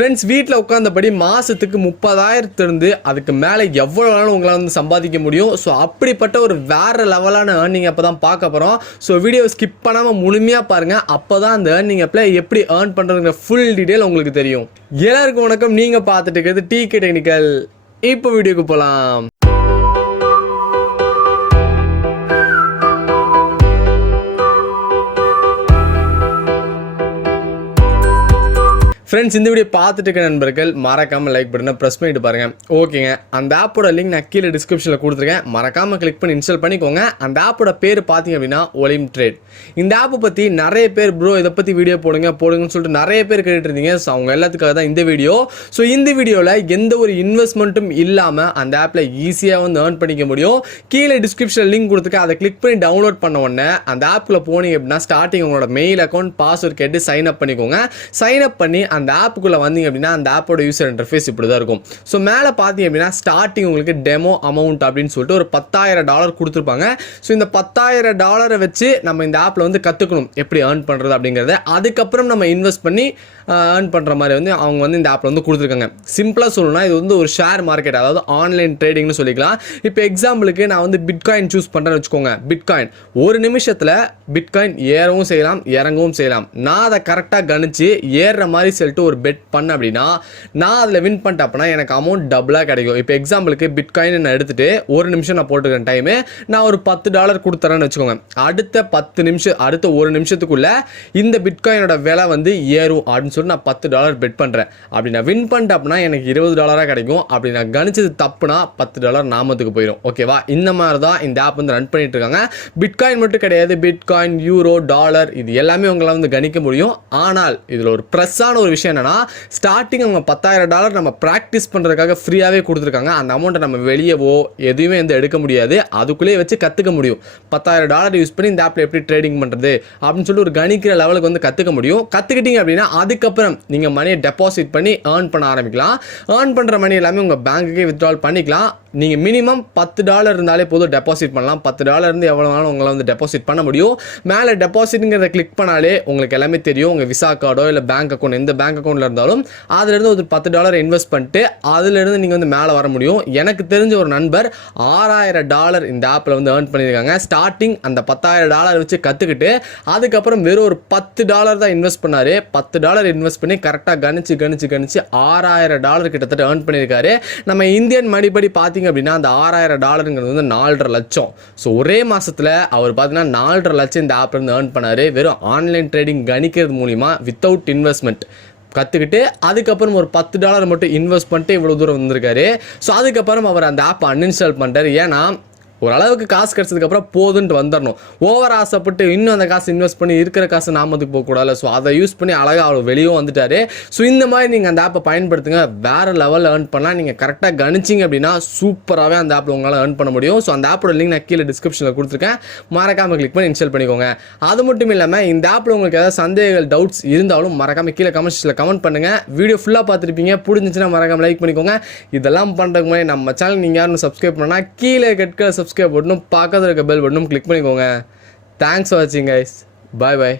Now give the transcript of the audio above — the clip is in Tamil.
ஃப்ரெண்ட்ஸ், வீட்டில் உட்காந்தபடி மாதத்துக்கு 30,000 அதுக்கு மேலே எவ்வளோ நாளும் உங்களால் வந்து சம்பாதிக்க முடியும். ஸோ அப்படிப்பட்ட ஒரு வேறு லெவலான ஏர்னிங் அப்போ தான் பார்க்க போகிறோம். ஸோ வீடியோ ஸ்கிப் பண்ணாமல் முழுமையாக பாருங்கள். அப்போ தான் அந்த ஏர்னிங் ஆப்பில் எப்படி ஏர்ன் பண்ணுறதுங்கிற ஃபுல் டீட்டெயில் உங்களுக்கு தெரியும். எல்லாருக்கும் வணக்கம். நீங்கள் பார்த்துட்டு இருக்கிறது டிகே டெக்னிக்கல். இப்போ வீடியோக்கு போகலாம். ஃப்ரெண்ட்ஸ், இந்த வீடியோ பார்த்துட்டு இருக்க நண்பர்கள் மறக்காமல் லைக் பட்டனை ப்ரெஸ் பண்ணிட்டு பாருங்கள். ஓகேங்க, அந்த ஆப்போட லிங்க் நான் கீழே டிஸ்கிரிப்ஷனில் கொடுத்துருக்கேன். மறக்காமல் கிளிக் பண்ணி இன்ஸ்டால் பண்ணிக்கோங்க. அந்த ஆப்போட பேர் பார்த்தீங்க அப்படின்னா ஒலிம்ப் ட்ரேட். இந்த ஆப்பை பற்றி நிறைய பேர் ப்ரோ இதை பற்றி வீடியோ போடுங்கன்னு சொல்லிட்டு நிறைய பேர் கேட்டுட்டு இருந்தீங்க. ஸோ அவங்க எல்லாத்துக்காக தான் இந்த வீடியோ. ஸோ இந்த வீடியோவில் எந்த ஒரு இன்வெஸ்ட்மெண்ட்டும் இல்லாமல் அந்த ஆப்பில் ஈஸியாக வந்து ஏர்ன் பண்ணிக்க முடியும். கீழே டிஸ்கிரிப்ஷனில் லிங்க் கொடுத்துருக்கேன். அதை கிளிக் பண்ணி டவுன்லோட் பண்ண உடனே அந்த ஆப்பில் போனீங்க அப்படின்னா ஸ்டார்டிங் உங்களோட மெயில் அக்கௌண்ட் பாஸ்வேர்ட் கேட்டு சைன் அப் பண்ணிக்கோங்க. சைன் அப் பண்ணி அந்த ஆப்புக்குள்ளே வந்தீங்க அப்படின்னா அந்த ஆப்போட யூசர் இன்டர்ஃபேஸ் இப்படி தான் இருக்கும். ஸோ மேலே பார்த்தீங்க அப்படின்னா ஸ்டார்டிங் உங்களுக்கு டெமோ அமௌண்ட் அப்படின்னு சொல்லிட்டு ஒரு $10,000 கொடுத்துருப்பாங்க. ஸோ இந்த $10,000 வச்சு நம்ம இந்த ஆப்பில் வந்து கற்றுக்கணும் எப்படி ஏர்ன் பண்ணுறது அப்படிங்கிறத. அதுக்கப்புறம் நம்ம இன்வெஸ்ட் பண்ணி ஏர்ன் பண்ணுற மாதிரி வந்து அவங்க வந்து இந்த ஆப்பில் வந்து கொடுத்துருக்காங்க. சிம்பிளாக சொல்லணும்னா இது வந்து ஒரு ஷேர் மார்க்கெட், அதாவது ஆன்லைன் ட்ரேடிங்னு சொல்லிக்கலாம். இப்போ எக்ஸாம்பிளுக்கு நான் வந்து பிட்காயின் சூஸ் பண்ணுறேன்னு வச்சுக்கோங்க. பிட்காயின் ஒரு நிமிஷத்தில் பிட்காயின் ஏறவும் செய்யலாம் இறங்கவும் செய்யலாம். நான் அதை கரெக்டாக கணிச்சு ஏறுற மாதிரி சொல்லிட்டு ஒரு பெட் பண்ண அப்படின்னா நான் அதில் வின் பண்ணிட்டேன் அப்படின்னா எனக்கு அமௌண்ட் டபுளாக கிடைக்கும். இப்போ எக்ஸாம்பிளுக்கு பிட்காயின் நான் எடுத்துகிட்டு ஒரு நிமிஷம் நான் போட்டுக்கிறேன் டைமு, நான் ஒரு $10 கொடுத்துறேன்னு வச்சுக்கோங்க. அடுத்த ஒரு நிமிஷத்துக்குள்ளே இந்த பிட்காயினோட விலை வந்து ஏறும் அப்படின்னு சொல்லி நான் $10 பெட் பண்ணுறேன். அப்படி நான் வின் பண்ணிட்டேன் அப்படின்னா எனக்கு $20 கிடைக்கும். அப்படி நான் கணிச்சது தப்புனா $10 நாமத்துக்கு போயிடும். ஓகேவா? இந்த மாதிரி தான் இந்த ஆப் வந்து ரன் பண்ணிட்டு இருக்காங்க. பிட்காயின் மட்டும் கிடையாது, பிட்காயின், யூரோ, டாலர் இது எல்லாமே உங்களால் வந்து கணிக்க முடியும். ஆனால் இதில் ஒரு ப்ரெஸ்ஸான ஒரு விஷயம் என்னன்னா, ஸ்டார்டிங் அவங்க $10,000 நம்ம ப்ராக்டிஸ் பண்ணுறதுக்காக ஃப்ரீயாகவே கொடுத்துருக்காங்க. அந்த அமௌண்ட்டை நம்ம வெளியவோ எதுவுமே வந்து எடுக்க முடியாது, அதுக்குள்ளேயே வச்சு கற்றுக்க முடியும். $10,000 யூஸ் பண்ணி இந்த ஆப்பில் எப்படி ட்ரேடிங் பண்ணுறது அப்படின்னு சொல்லி ஒரு கணிக்கிற லெவலுக்கு வந்து கற்றுக்க முடியும். கற்றுக்கிட்டீங்க அப்படின்னா அதுக்கப்புறம் நீங்கள் மணியை டெபாசிட் பண்ணி ஏர்ன் பண்ண ஆரம்பிக்கலாம். ஏர்ன் பண்ணுற மணி எல்லாமே உங்கள் பேங்க்குக்கே வித்ட்ரால் பண்ணிக்கலாம். நீங்கள் மினிமம் $10 இருந்தாலே போதும் டெபாசிட் பண்ணலாம். $10 இருந்து எவ்வளோ நாளும் உங்களை வந்து டெபாசிட் பண்ண முடியும். மேலே டெபாசிட்ங்கிறத கிளிக் பண்ணாலே உங்களுக்கு எல்லாமே தெரியும். உங்கள் விசா கார்டோ இல்லை பேங்க் அக்கௌண்ட், எந்த பேங்க் அக்கௌண்ட்டில் இருந்தாலும் அதுலேருந்து ஒரு $10 இன்வெஸ்ட் பண்ணிட்டு அதுலேருந்து நீங்கள் வந்து மேலே வர முடியும். எனக்கு தெரிஞ்ச ஒரு நண்பர் $6,000 இந்த ஆப்பில் வந்து ஏர்ன் பண்ணியிருக்காங்க. ஸ்டார்டிங் அந்த $10,000 வச்சு கற்றுக்கிட்டு அதுக்கப்புறம் வெறும் ஒரு $10 தான் இன்வெஸ்ட் பண்ணார். $10 இன்வெஸ்ட் பண்ணி கரெக்டாக கணிச்சு $6,000 கிட்டத்தட்ட ஏர்ன் பண்ணியிருக்காரு. நம்ம இந்தியன் மணிப்படி பார்த்தீங்க அப்படின்னா அந்த $6,000 வந்து 4.5 லட்சம். ஸோ ஒரே மாதத்தில் அவர் பார்த்தீங்கன்னா 4.5 லட்சம் இந்த ஆப்ல இருந்து ஏர்ன் பண்ணார். வெறும் ஆன்லைன் ட்ரேடிங் கணிக்கிறது மூலிமா வித்தவுட் இன்வெஸ்ட்மெண்ட் கற்றுக்கிட்டு அதுக்கப்புறம் ஒரு $10 மட்டும் இன்வெஸ்ட் பண்ணிட்டு இவ்வளோ தூரம் வந்திருக்காரு. ஸோ அதுக்கப்புறம் அவர் அந்த ஆப்பை அன்இன்ஸ்டால் பண்ணிட்டார். ஏன்னா ஓரளவுக்கு காசு கிடச்சதுக்கப்புறம் போதுன்ட்டு வந்துடணும். ஓவர் ஆசைப்பட்டு இன்னும் அந்த காசு இன்வெஸ்ட் பண்ணி இருக்கிற காசு நாமத்துக்கு போகக்கூடாது. ஸோ அதை யூஸ் பண்ணி அழகாக அவ்வளோ வெளியும் வந்துட்டார். ஸோ இந்த மாதிரி நீங்கள் அந்த ஆப்பை பயன்படுத்துங்க. வேறு லெவலில் ஏர்ன் பண்ணலாம். நீங்கள் கரெக்டாக கணிச்சிங்க அப்படின்னா சூப்பராகவே அந்த ஆப்பில் உங்களால் ஏர்ன் பண்ண முடியும். ஸோ அந்த ஆப்போட லிங்க் நான் கீழே டிஸ்கிரிப்ஷனில் கொடுத்துருக்கேன். மறக்காமல் கிளிக் பண்ணி இன்ஸ்டால் பண்ணிக்கோங்க. அது மட்டும் இல்லாமல் இந்த ஆப்பில் உங்களுக்கு ஏதாவது சந்தேகங்கள், டவுட்ஸ் இருந்தாலும் மறக்காமல் கீழே கமெண்ட்ஸில் கமெண்ட் பண்ணுங்கள். வீடியோ ஃபுல்லாக பார்த்துருப்பீங்க, பிடிச்சிச்சுன்னா மறக்காமல் லைக் பண்ணிக்கோங்க. இதெல்லாம் பண்ணுறதுக்கு முன்னாடி நம்ம சேனல் நீங்கள் யாரும் சப்ஸ்கிரைப் பண்ணால் கீழே சப்ஸ்கிரைப் பண்ணணும், பக்கத்தில் இருக்க பெல் பட்டனும் கிளிக் பண்ணிக்கோங்க. தேங்க்ஸ் ஃபார் வாட்சிங் கைஸ். பாய் பாய்.